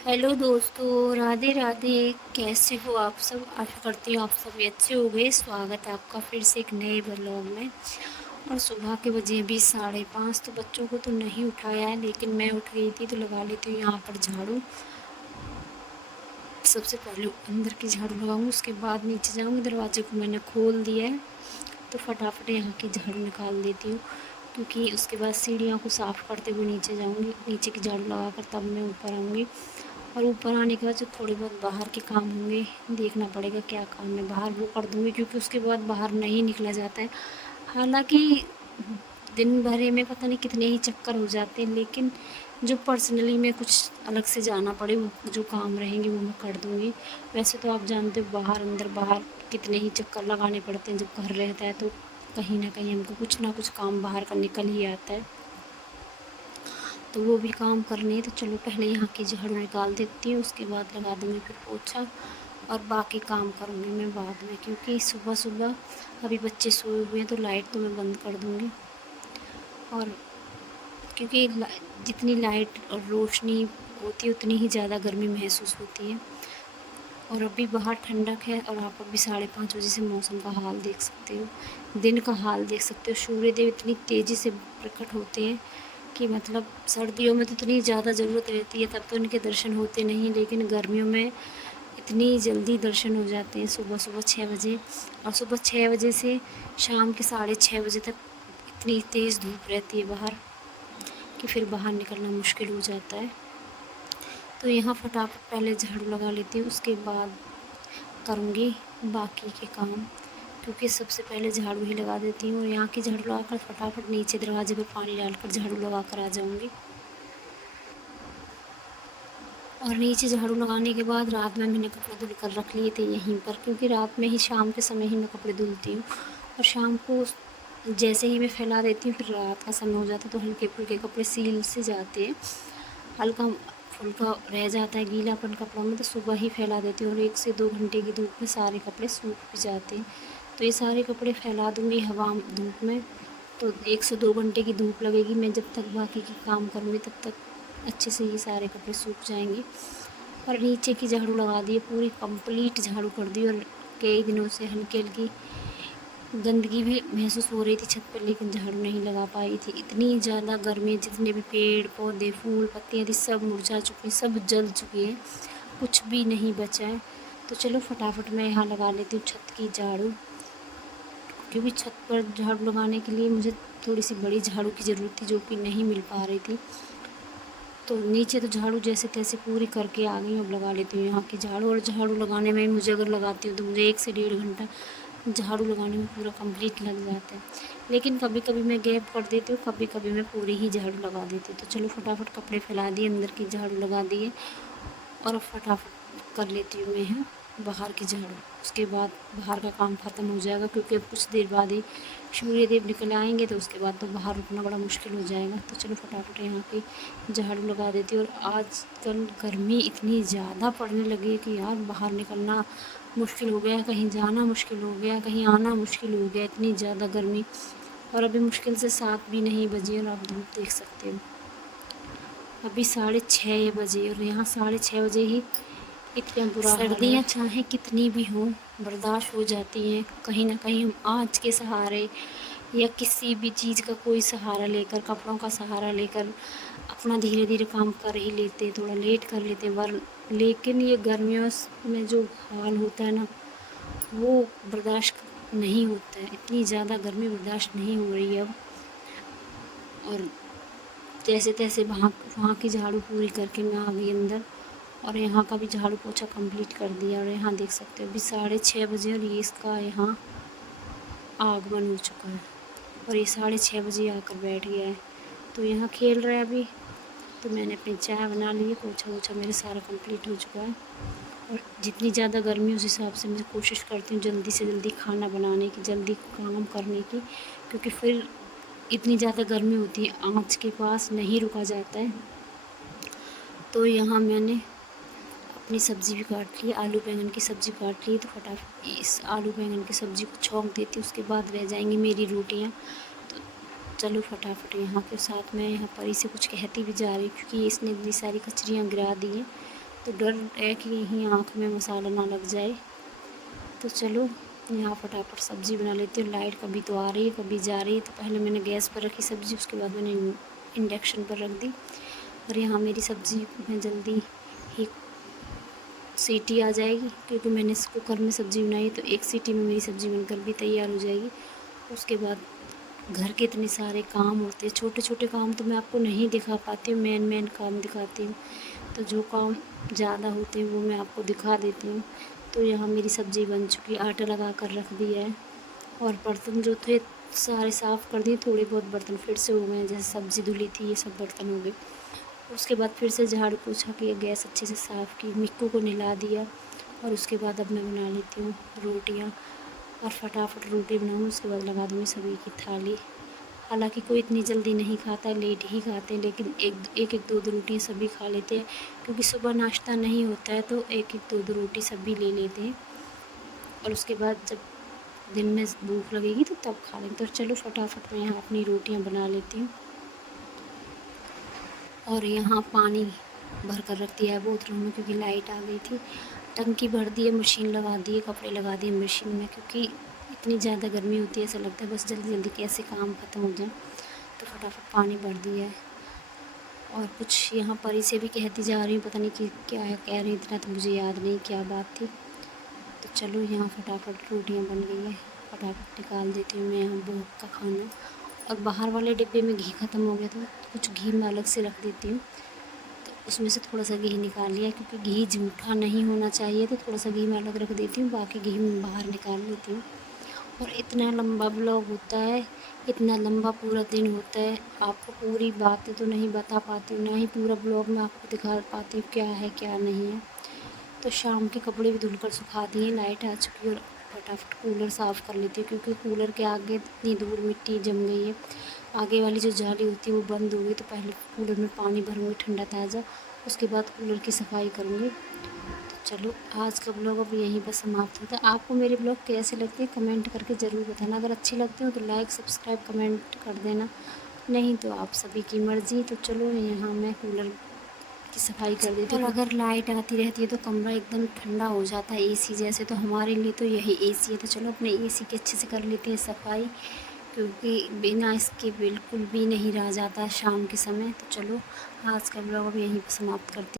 Hello दोस्तों, राधे राधे। कैसे हो आप सब? आशा करती हूँ आप सभी अच्छे हो गए। स्वागत है आपका फिर से एक नए व्लॉग में। और सुबह के बजे भी 5:30, तो बच्चों को तो नहीं उठाया है, लेकिन मैं उठ गई थी तो लगा लेती हूँ यहाँ पर झाड़ू। सबसे पहले अंदर की झाड़ू लगाऊंगी, उसके बाद नीचे जाऊंगी। दरवाजे को मैंने खोल दिया है तो फटाफट यहाँ की झाड़ू निकाल देती हूँ, क्योंकि उसके बाद सीढ़ियों को साफ़ करते हुए नीचे जाऊंगी। नीचे की झाड़ू लगा कर तब मैं ऊपर आऊँगी। और ऊपर आने के बाद जो थोड़े बहुत बाहर के काम होंगे, देखना पड़ेगा क्या काम है बाहर, वो कर दूँगी, क्योंकि उसके बाद बाहर नहीं निकला जाता है। हालाँकि दिन भर में पता नहीं कितने ही चक्कर हो जाते हैं, लेकिन जो पर्सनली में कुछ अलग से जाना पड़े, वो जो काम रहेंगे वो मैं कर दूँगी। वैसे तो आप जानते हो बाहर अंदर बाहर कितने ही चक्कर लगाने पड़ते हैं। जब घर रहता है तो कहीं न कहीं हमको कुछ ना कुछ काम बाहर का निकल ही आता है, तो वो भी काम करने हैं। तो चलो पहले यहाँ की झाड़ू निकाल देती हूँ, उसके बाद लगा दूँगी फिर पोछा। और बाकी काम करूँगी मैं बाद में, क्योंकि सुबह-सुबह अभी बच्चे सोए हुए हैं तो लाइट तो मैं बंद कर दूँगी। और क्योंकि जितनी लाइट और रोशनी होती है उतनी ही ज़्यादा गर्मी महसूस होती है। और अभी बाहर ठंडक है, और आप अभी 5:30 बजे से मौसम का हाल देख सकते हो, दिन का हाल देख सकते हो। सूर्यदेव इतनी तेज़ी से प्रकट होते हैं कि मतलब सर्दियों में तो इतनी ज़्यादा ज़रूरत रहती है, तब तो इनके दर्शन होते नहीं, लेकिन गर्मियों में इतनी जल्दी दर्शन हो जाते हैं सुबह-सुबह 6 बजे। और सुबह 6 बजे से शाम के 6:30 बजे तक इतनी तेज़ धूप रहती है बाहर कि फिर बाहर निकलना मुश्किल हो जाता है। तो यहाँ फटाफट पहले झाड़ू लगा लेती हूँ, उसके बाद करूँगी बाकी के काम, क्योंकि सबसे पहले झाड़ू ही लगा देती हूँ। और यहाँ की झाड़ू लगाकर फटाफट नीचे दरवाजे पर पानी डालकर झाड़ू लगा कर आ जाऊँगी। और नीचे झाड़ू लगाने के बाद रात में मैंने कपड़े धुल कर रख लिए थे यहीं पर, क्योंकि रात में ही शाम के समय ही मैं कपड़े धुलती हूँ। और शाम को जैसे ही मैं फैला देती हूँ, फिर रात का समय हो जाता है तो हल्के-फुल्के कपड़े सील से जाते हैं। हल्का-फुल्का रह जाता है गीलापन कपड़ों में, तो सुबह ही फैला देती हूँ, और 1 से 2 घंटे की धूप में सारे कपड़े सूख भी जाते हैं। तो ये सारे कपड़े फैला दूँगी धूप में, तो 1 से 2 घंटे की धूप लगेगी। मैं जब तक बाकी के काम करूँगी तब तक अच्छे से ये सारे कपड़े सूख जाएंगे। और नीचे की झाड़ू लगा दी है, पूरी कंप्लीट झाड़ू कर दी। और कई दिनों से हल्की-हल्की गंदगी भी महसूस हो रही थी छत पर, लेकिन झाड़ू नहीं लगा पाई थी। इतनी ज़्यादा गर्मी, जितने भी पेड़ पौधे फूल पत्तियाँ थी सब मुरझा चुकी हैं, सब जल चुकी हैं, कुछ भी नहीं बचा है। तो चलो फटाफट मैं यहाँ लगा लेती हूँ छत की झाड़ू, क्योंकि छत पर झाड़ू लगाने के लिए मुझे थोड़ी सी बड़ी झाड़ू की ज़रूरत थी, जो कि नहीं मिल पा रही थी। तो नीचे तो झाड़ू जैसे तैसे पूरी करके आ गई हूँ। अब लगा लेती हूँ यहाँ की झाड़ू। और झाड़ू लगाने में मुझे, अगर लगाती हूँ तो मुझे 1 से 1.5 घंटा झाड़ू लगाने में पूरा कंप्लीट लग जाता है। लेकिन कभी कभी मैं गैप कर देती हूँ, कभी कभी मैं पूरी ही झाड़ू लगा देती हूँ। तो चलो फटाफट कपड़े फैला दिए, अंदर की झाड़ू लगा दिए, और अब फटाफट कर लेती हूँ मैं यहाँ बाहर की झाड़ू। उसके बाद बाहर का काम ख़त्म हो जाएगा, क्योंकि अब कुछ देर बाद ही सूर्यदेव निकल आएंगे, तो उसके बाद तो बाहर रुकना बड़ा मुश्किल हो जाएगा। तो चलो फटाफट यहाँ की झाड़ू लगा देती हूँ। और आजकल गर्मी इतनी ज़्यादा पड़ने लगी है कि यार बाहर निकलना मुश्किल हो गया, कहीं जाना मुश्किल हो गया, कहीं आना मुश्किल हो गया, इतनी ज़्यादा गर्मी। और अभी मुश्किल से 7 भी नहीं बजे, और आप धूप देख सकते हो, अभी 6:30 बजे, और यहाँ 6:30 बजे ही इतना बुरा हाल है। सर्दियाँ चाहे कितनी भी हों बर्दाश्त हो जाती हैं। कहीं ना कहीं हम आँच के सहारे या किसी भी चीज़ का कोई सहारा लेकर, कपड़ों का सहारा लेकर अपना धीरे धीरे काम कर ही लेते हैं, थोड़ा लेट कर लेते हैं। लेकिन ये गर्मियों में जो हाल होता है ना, वो बर्दाश्त नहीं होता है। इतनी ज़्यादा गर्मी बर्दाश्त नहीं हो रही है अब। और जैसे तैसे वहाँ वहाँ की झाड़ू पूरी करके मैं आ गई अंदर, और यहाँ का भी झाड़ू पोछा कंप्लीट कर दिया। और यहाँ देख सकते हो अभी 6:30 बजे, और ये इसका यहाँ आगमन हो चुका है, और ये 6:30 बजे आकर बैठ गया है। तो यहाँ खेल रहा है अभी। तो मैंने अपनी चाय बना ली है, पोछा वोछा मेरा सारा कंप्लीट हो चुका है। और जितनी ज़्यादा गर्मी उस हिसाब से मैं कोशिश करती हूँ जल्दी से जल्दी खाना बनाने की, जल्दी काम करने की, क्योंकि फिर इतनी ज़्यादा गर्मी होती है, आँच के पास नहीं रुका जाता है। तो यहाँ मैंने अपनी सब्ज़ी भी काट ली, आलू बैंगन की सब्ज़ी काट ली। तो फटाफट इस आलू बैंगन की सब्ज़ी को छौंक देती हूँ, उसके बाद रह जाएंगी मेरी रोटियाँ। तो चलो फटाफट यहाँ के साथ में यहाँ परी से कुछ कहती भी जा रही, क्योंकि इसने इतनी सारी कचरियाँ गिरा दी हैं। तो डर है कि यहीं आँख में मसाला ना लग जाए। तो चलो यहाँ फटाफट सब्ज़ी बना लेती हूँ। लाइट कभी तो आ रही है कभी जा रही है, तो पहले मैंने गैस पर रखी सब्ज़ी, उसके बाद मैंने इंडक्शन पर रख दी। और यहाँ मेरी सब्ज़ी में जल्दी ही सीटी आ जाएगी, क्योंकि मैंने कुकर में सब्ज़ी बनाई है, तो एक सीटी में मेरी सब्ज़ी बनकर भी तैयार हो जाएगी। उसके बाद घर के इतने सारे काम होते हैं, छोटे छोटे काम तो मैं आपको नहीं दिखा पाती हूँ, मेन काम दिखाती हूँ। तो जो काम ज़्यादा होते हैं वो मैं आपको दिखा देती हूँ। तो यहाँ मेरी सब्ज़ी बन चुकी है, आटा लगा कर रख दिया है। और बर्तन जो थे सारे साफ़ कर दिए, थोड़े बहुत बर्तन फिर से हो गए, जैसे सब्ज़ी धुली थी ये सब बर्तन हो गए। उसके बाद फिर से झाड़ू पोछा किया, गैस अच्छे से साफ़ की, मिक्कू को नहला दिया। और उसके बाद अब मैं बना लेती हूँ रोटियाँ, और फटाफट रोटी बनाऊँ, उसके बाद लगा दूँगी सभी की थाली। हालांकि कोई इतनी जल्दी नहीं खाता, लेट ही खाते हैं, लेकिन एक एक दो रोटियाँ सभी खा लेते हैं, क्योंकि सुबह नाश्ता नहीं होता है, तो एक एक दो रोटी सभी ले लेते हैं। और उसके बाद जब दिन में भूख लगेगी तो तब खा लेंगे। तो चलो फटाफट मैं यहाँ अपनी रोटियाँ बना लेती हूँ। और यहाँ पानी भर कर रख दिया है बोतलों में, क्योंकि लाइट आ गई थी। टंकी भर दी है, मशीन लगा दी है, कपड़े लगा दिए मशीन में, क्योंकि इतनी ज़्यादा गर्मी होती है, ऐसा लगता है बस जल्दी जल्दी कैसे काम ख़त्म हो जाए। तो फटाफट पानी भर दिया है। और कुछ यहाँ परी से भी कहती जा रही हूँ, पता नहीं कि क्या है कह रही, इतना तो मुझे याद नहीं क्या बात थी। तो चलो यहाँ फटाफट रोटियाँ बन गई है, फटाफट निकाल देती हूँ मैं यहाँ भोग का खाना। और बाहर वाले डिब्बे में घी ख़त्म हो गया था, कुछ घी मैं अलग से रख देती हूँ। तो उसमें से थोड़ा सा घी निकाल लिया, क्योंकि घी जूठा नहीं होना चाहिए, तो थोड़ा सा घी मैं अलग रख देती हूँ, बाकी घी मैं बाहर निकाल लेती हूँ। और इतना लंबा ब्लॉग होता है, इतना लंबा पूरा दिन होता है, आपको पूरी बातें तो नहीं बता पाती हूँ, ना ही पूरा ब्लॉग मैं आपको दिखा पाती हूँ क्या है क्या नहीं है। तो शाम के कपड़े भी धुलकर सुखा दिए, लाइट आ चुकी है, और फटाफट कूलर साफ़ कर लेती हूँ, क्योंकि कूलर के आगे इतनी धूल मिट्टी जम गई है। आगे वाली जो जाली होती है वो बंद हो गई, तो पहले कूलर में पानी भरूँगी ठंडा ताज़ा, उसके बाद कूलर की सफाई करूँगी। तो चलो आज का ब्लॉग अब यहीं पर समाप्त होता है। आपको मेरे ब्लॉग कैसे लगते हैं कमेंट करके ज़रूर बताना। अगर अच्छे लगते हो तो लाइक सब्सक्राइब कमेंट कर देना, नहीं तो आप सभी की मर्ज़ी। तो चलो यहाँ मैं कूलर की सफाई कर देती हूँ। और अगर लाइट आती रहती है तो कमरा एकदम ठंडा हो जाता है एसी जैसे, तो हमारे लिए तो यही एसी है। तो चलो अपने एसी की अच्छे से कर लेते हैं सफाई, क्योंकि बिना इसके बिल्कुल भी नहीं रहा जाता शाम के समय। तो चलो आज का ब्लॉग अब यहीं पर समाप्त करते हैं।